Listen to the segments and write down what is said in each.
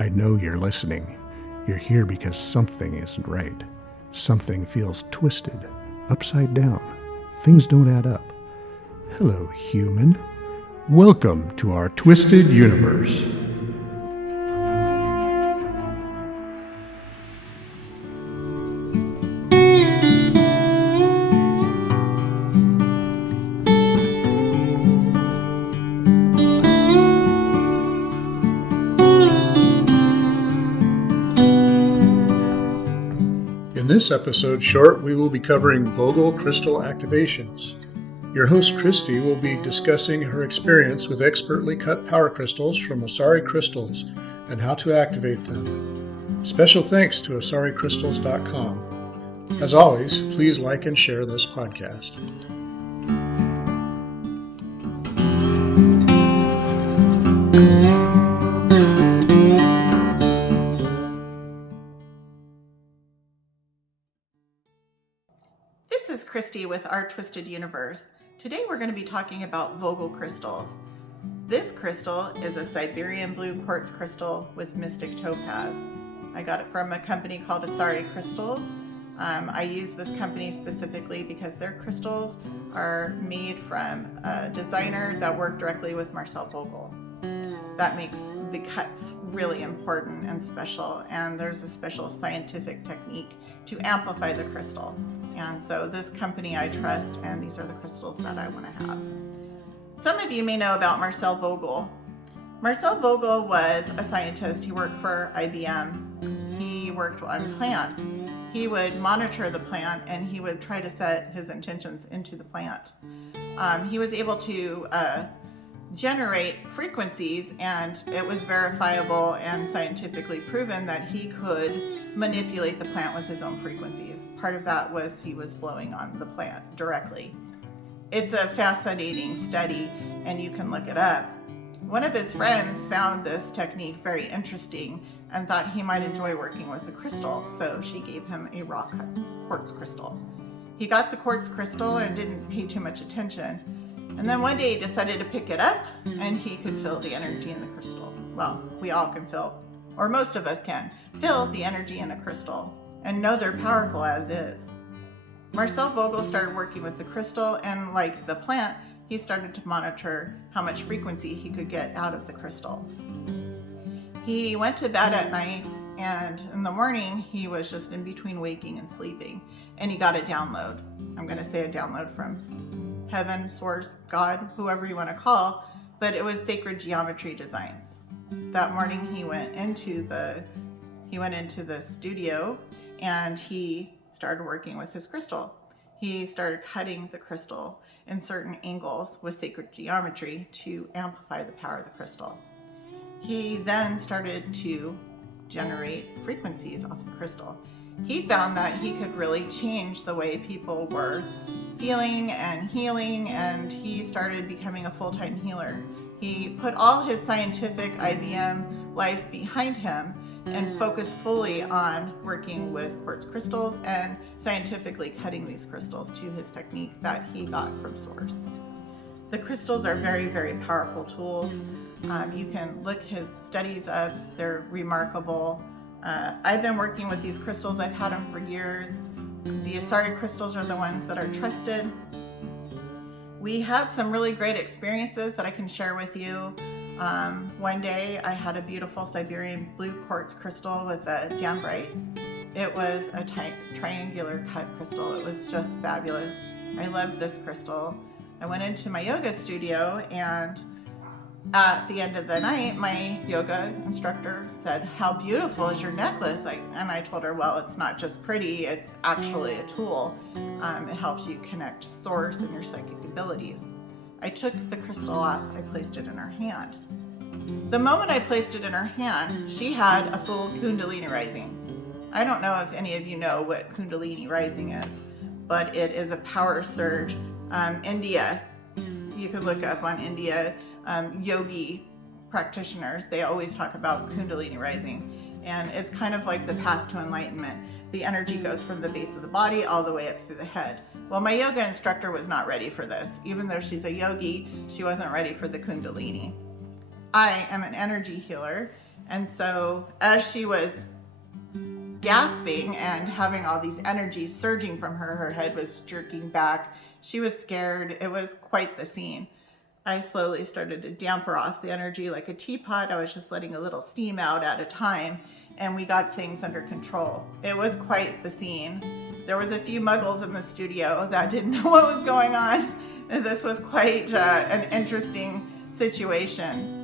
I know you're listening. You're here because something isn't right. Something feels twisted, upside down. Things don't add up. Hello, human. Welcome to our twisted universe. In this episode short, we will be covering Vogel crystal activations. Your host, Christy, will be discussing her experience with expertly cut power crystals from Asari Crystals and how to activate them. Special thanks to asaricrystals.com. As always, please like and share this podcast. This is Christy with Our Twisted Universe. Today we're going to be talking about Vogel crystals. This crystal is a Siberian blue quartz crystal with mystic topaz. I got it from a company called Asari Crystals. I use this company specifically because their crystals are made from a designer that worked directly with Marcel Vogel. That makes the cuts really important and special, and there's a special scientific technique to amplify the crystal. And so this company I trust, and these are the crystals that I want to have. Some of you may know about Marcel Vogel. Marcel Vogel was a scientist. He worked for IBM. He worked on plants. He would monitor the plant, and he would try to set his intentions into the plant. He was able to generate frequencies, and it was verifiable and scientifically proven that he could manipulate the plant with his own frequencies. Part of that was he was blowing on the plant directly. It's a fascinating study, and you can look it up. One of his friends found this technique very interesting and thought he might enjoy working with a crystal, so she gave him a raw cut quartz crystal. He got the quartz crystal and didn't pay too much attention. And then one day he decided to pick it up, and he could feel the energy in the crystal. Well, we all can feel, or most of us can, feel the energy in a crystal and know they're powerful as is. Marcel Vogel started working with the crystal, and like the plant, he started to monitor how much frequency he could get out of the crystal. He went to bed at night, and in the morning, he was just in between waking and sleeping, and he got a download. I'm going to say a download from heaven, source, God, whoever you want to call, but it was sacred geometry designs. That morning he went into the studio, and he started working with his crystal. He started cutting the crystal in certain angles with sacred geometry to amplify the power of the crystal. He then started to generate frequencies off the crystal. He found that he could really change the way people were feeling and healing, and he started becoming a full-time healer. He put all his scientific IBM life behind him and focused fully on working with quartz crystals and scientifically cutting these crystals to his technique that he got from source. The crystals are very, very powerful tools. You can look his studies up. They're remarkable. I've been working with these crystals. I've had them for years. The Asari crystals are the ones that are trusted. We had some really great experiences that I can share with you. One day I had a beautiful Siberian blue quartz crystal with a dambrite. It was a triangular cut crystal. It was just fabulous. I loved this crystal. I went into my yoga studio, and at the end of the night, my yoga instructor said, "How beautiful is your necklace?" And I told her, well, it's not just pretty, it's actually a tool. It helps you connect to source and your psychic abilities. I took the crystal off, I placed it in her hand. The moment I placed it in her hand, she had a full Kundalini rising. I don't know if any of you know what Kundalini rising is, but it is a power surge. India, you could look up on India, yogi practitioners, they always talk about Kundalini rising, and it's kind of like the path to enlightenment. The energy goes from the base of the body all the way up through the head. Well, my yoga instructor was not ready for this. Even though she's a yogi, she wasn't ready for the Kundalini. I am an energy healer, And so as she was gasping and having all these energies surging from her, her head was jerking back. She was scared. It was quite the scene. I slowly started to damper off the energy like a teapot. I was just letting a little steam out at a time, and we got things under control. It was quite the scene. There was a few muggles in the studio that didn't know what was going on. This was quite an interesting situation.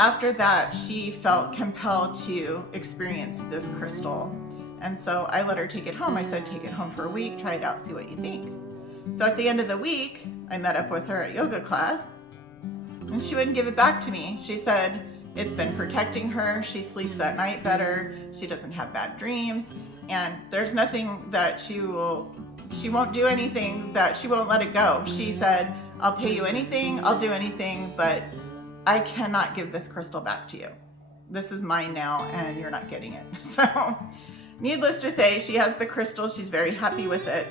After that, she felt compelled to experience this crystal. And so I let her take it home. I said, take it home for a week, try it out, see what you think. So at the end of the week, I met up with her at yoga class, and she wouldn't give it back to me. She said it's been protecting her. She sleeps at night better. She doesn't have bad dreams. And there's nothing that she won't do anything that she won't let it go. She said, I'll pay you anything, I'll do anything, but I cannot give this crystal back to you. This is mine now, and you're not getting it. So needless to say, she has the crystal. She's very happy with it.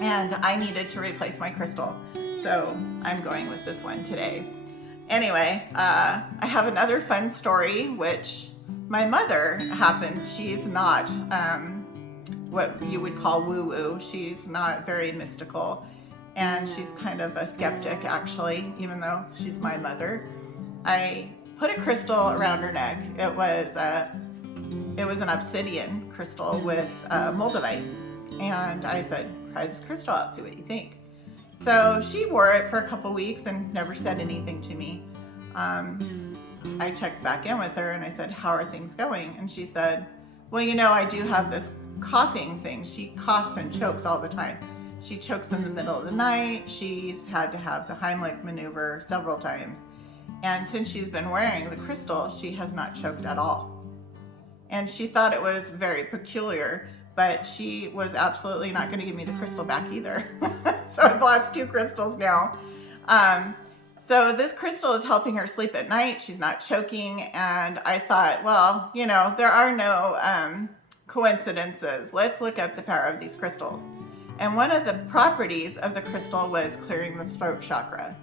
And I needed to replace my crystal. So I'm going with this one today. Anyway, I have another fun story, which my mother happened. She's not what you would call woo-woo. She's not very mystical. And she's kind of a skeptic, actually, even though she's my mother. I put a crystal around her neck. It was an obsidian crystal with moldavite. And I said, try this crystal out, see what you think. So she wore it for a couple weeks and never said anything to me. I checked back in with her and I said, how are things going? And she said, well, you know, I do have this coughing thing. She coughs and chokes all the time. She chokes in the middle of the night. She's had to have the Heimlich maneuver several times. And since she's been wearing the crystal, she has not choked at all. And she thought it was very peculiar, but she was absolutely not going to give me the crystal back either. So I've lost 2 crystals now. So this crystal is helping her sleep at night. She's not choking. And I thought, well, you know, there are no coincidences. Let's look up the power of these crystals. And one of the properties of the crystal was clearing the throat chakra.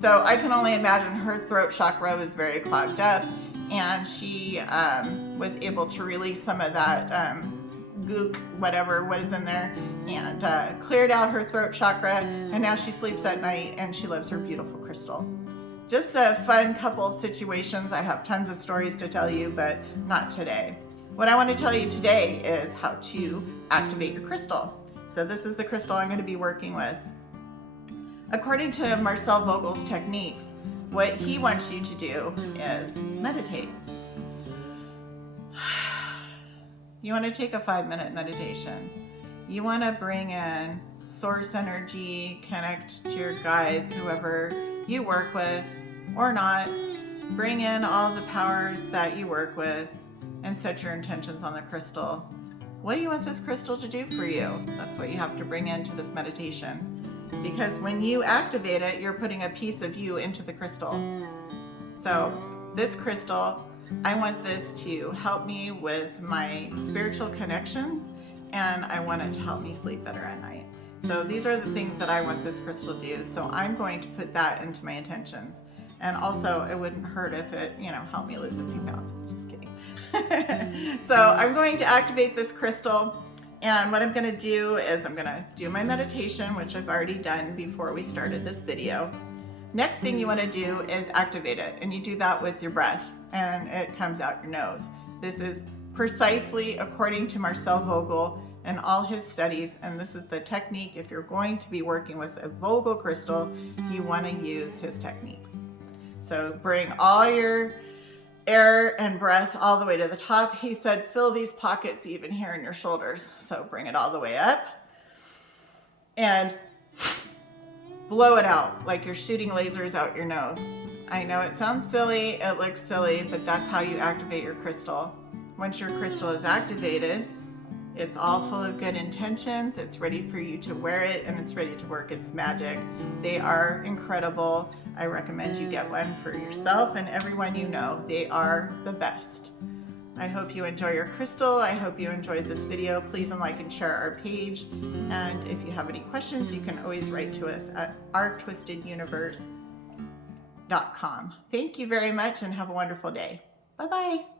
So I can only imagine her throat chakra was very clogged up, and she was able to release some of that gook, whatever, what is in there, and cleared out her throat chakra, and now she sleeps at night and she loves her beautiful crystal. Just a fun couple situations. I have tons of stories to tell you, but not today. What I want to tell you today is how to activate your crystal. So this is the crystal I'm going to be working with. According to Marcel Vogel's techniques, what he wants you to do is meditate. You want to take a 5-minute meditation. You want to bring in source energy, connect to your guides, whoever you work with or not. Bring in all the powers that you work with and set your intentions on the crystal. What do you want this crystal to do for you? That's what you have to bring into this meditation. Because when you activate it, you're putting a piece of you into the crystal. So this crystal, I want this to help me with my spiritual connections, and I want it to help me sleep better at night. So these are the things that I want this crystal to do. So I'm going to put that into my intentions. And also, it wouldn't hurt if it, helped me lose a few pounds. Just kidding. So I'm going to activate this crystal. And what I'm going to do is I'm going to do my meditation, which I've already done before we started this video. Next thing you want to do is activate it. And you do that with your breath. And it comes out your nose. This is precisely according to Marcel Vogel and all his studies. And this is the technique. If you're going to be working with a Vogel crystal, you want to use his techniques. So bring all your air and breath all the way to the top. He said, fill these pockets even here in your shoulders. So bring it all the way up and blow it out like you're shooting lasers out your nose. I know it sounds silly, it looks silly, but that's how you activate your crystal. Once your crystal is activated, it's all full of good intentions. It's ready for you to wear it, and it's ready to work its magic. They are incredible. I recommend you get one for yourself and everyone you know. They are the best. I hope you enjoy your crystal. I hope you enjoyed this video. Please like and share our page. And if you have any questions, you can always write to us at ourtwisteduniverse.com. Thank you very much and have a wonderful day. Bye-bye.